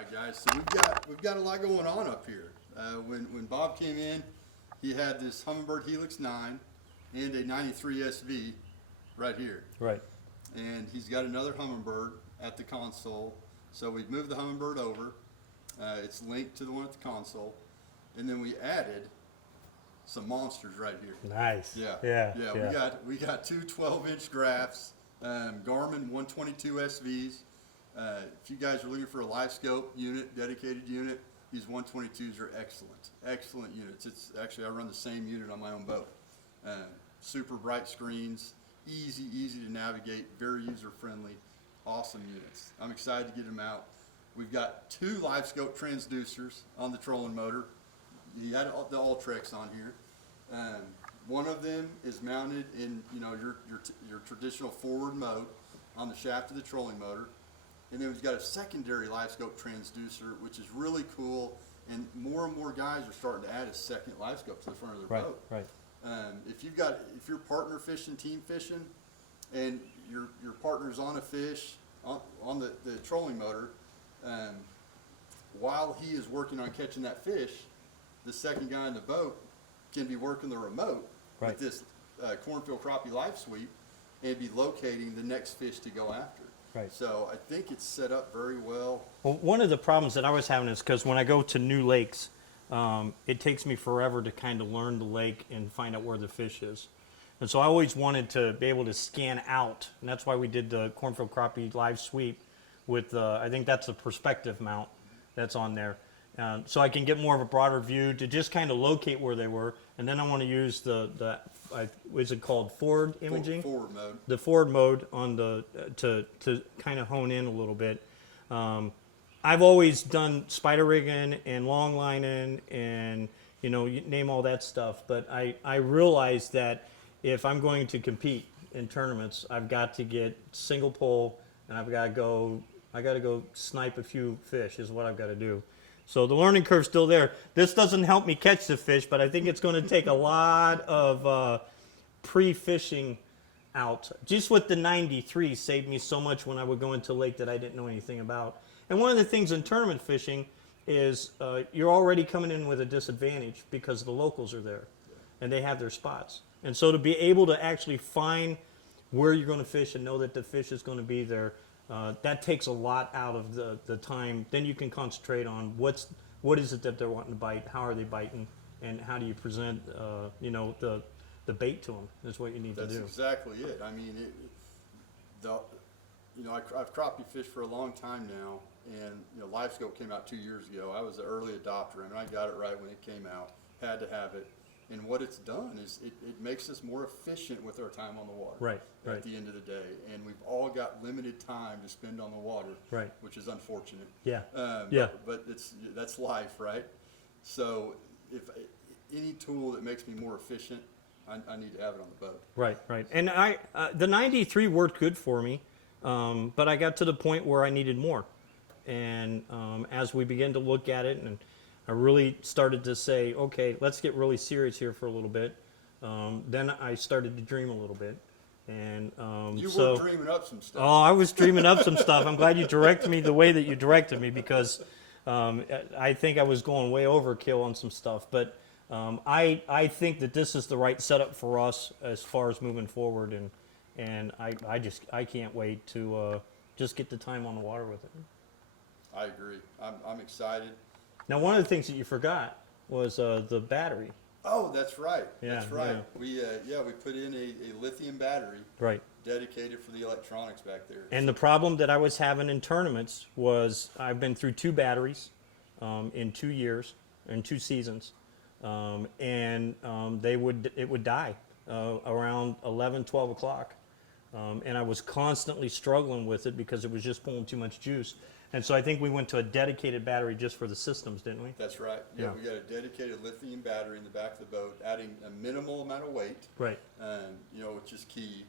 right, guys. So we've got a lot going on up here. When Bob came in, he had this Humminbird Helix 9 and a 93 SV right here. Right. And he's got another Humminbird at the console. So we've moved the Humminbird over. It's linked to the one at the console. And then we added some monsters right here. Nice. Yeah. We got two 12-inch graphs, Garmin 122 SVs. If you guys are looking for a live scope unit, dedicated unit, these 122s are excellent units. It's actually, I run the same unit on my own boat. Super bright screens, easy to navigate, very user friendly, awesome units. I'm excited to get them out. We've got two live scope transducers on the trolling motor. You got the Ultrex on here. One of them is mounted in your traditional forward mode on the shaft of the trolling motor, and then we've got a secondary live scope transducer, which is really cool. And more guys are starting to add a second live scope to the front of their boat. Right. If you're partner fishing, team fishing, and your partner's on a fish on the trolling motor, while he is working on catching that fish, the second guy in the boat can be working the remote with this cornfield crappie live sweep and be locating the next fish to go after. Right. So I think it's set up very well. Well, one of the problems that I was having is because when I go to new lakes, it takes me forever to kind of learn the lake and find out where the fish is. And so I always wanted to be able to scan out, and that's why we did the cornfield crappie live sweep with I think that's a perspective mount that's on there. So I can get more of a broader view to just kind of locate where they were, and then I want to use is it called forward imaging? Forward mode. The forward mode on the to kind of hone in a little bit. I've always done spider rigging and long lining and you name all that stuff, but I realized that if I'm going to compete in tournaments, I've got to get single pole and I got to go snipe a few fish is what I've got to do. So the learning curve's still there. This doesn't help me catch the fish, but I think it's going to take a lot of pre-fishing out. Just with the 93 saved me so much when I would go into a lake that I didn't know anything about. And one of the things in tournament fishing is you're already coming in with a disadvantage because the locals are there and they have their spots. And so to be able to actually find where you're going to fish and know that the fish is going to be there, that takes a lot out of the time. Then you can concentrate on what is it that they're wanting to bite, how are they biting, and how do you present the bait to them is what you need to do. That's exactly it. I mean, I've crappie fished for a long time now, and live scope came out 2 years ago. I was the early adopter. I mean, I got it right when it came out. Had to have it. And what it's done is it makes us more efficient with our time on the water. Right. At the end of the day, and we've all got limited time to spend on the water. Right. Which is unfortunate. Yeah. But that's life, right? So if any tool that makes me more efficient, I need to have it on the boat. Right. And the 93 worked good for me, but I got to the point where I needed more. And as we began to look at it, and I really started to say, okay, let's get really serious here for a little bit. Then I started to dream a little bit. And you were dreaming up some stuff. Oh, I was dreaming up some stuff. I'm glad you directed me the way that you directed me because I think I was going way overkill on some stuff. But I think that this is the right setup for us as far as moving forward. And I can't wait to just get the time on the water with it. I agree. I'm excited. Now, one of the things that you forgot was the battery. Oh, that's right. Yeah, that's right. yeah. We put in a lithium battery. Right. Dedicated for the electronics back there. And the problem that I was having in tournaments was I've been through 2 batteries in 2 years, in 2 seasons, and it would die around 11, 12 o'clock. And I was constantly struggling with it because it was just pulling too much juice. And so I think we went to a dedicated battery just for the systems, didn't we? That's right. Yeah, we got a dedicated lithium battery in the back of the boat, adding a minimal amount of weight. Right. Which is key.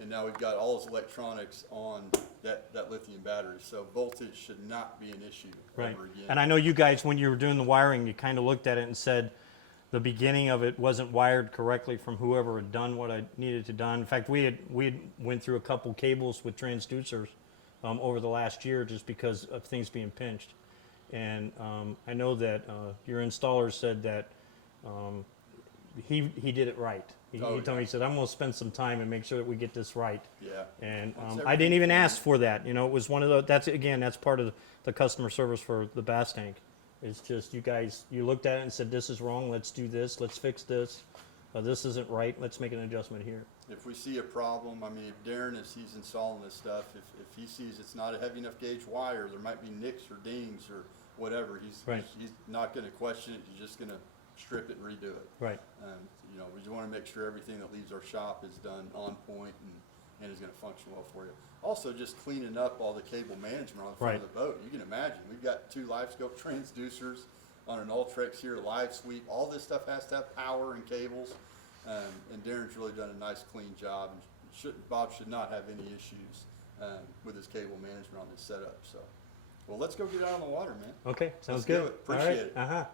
And now we've got all his electronics on that lithium battery, so voltage should not be an issue ever again. And I know you guys, when you were doing the wiring, you kind of looked at it and said the beginning of it wasn't wired correctly from whoever had done what I needed to done. In fact, we had went through a couple cables with transducers over the last year just because of things being pinched. And I know that your installer said that he did it right. He told me, he said, I'm going to spend some time and make sure that we get this right. Yeah. And Once I didn't even everything's ask for that. You know, it was one of the, that's part of the customer service for the bass tank. It's just you guys, you looked at it and said, this is wrong, let's do this, let's fix this. This isn't right, let's make an adjustment here. If we see a problem, I mean, if Darren, as he's installing this stuff, if he sees it's not a heavy enough gauge wire, there might be nicks or dings or whatever, he's not gonna question it, he's just gonna strip it and redo it. Right. You know, we just wanna make sure everything that leaves our shop is done on point and is gonna function well for you. Also, just cleaning up all the cable management on the front of the boat. You can imagine, we've got 2 live scope transducers on an Ultrex here, live sweep. All this stuff has to have power and cables. And Darren's really done a nice, clean job. And Bob should not have any issues with his cable management on this setup. So, well, let's go get out on the water, man. Okay, sounds Let's do good. it. Appreciate it. All right.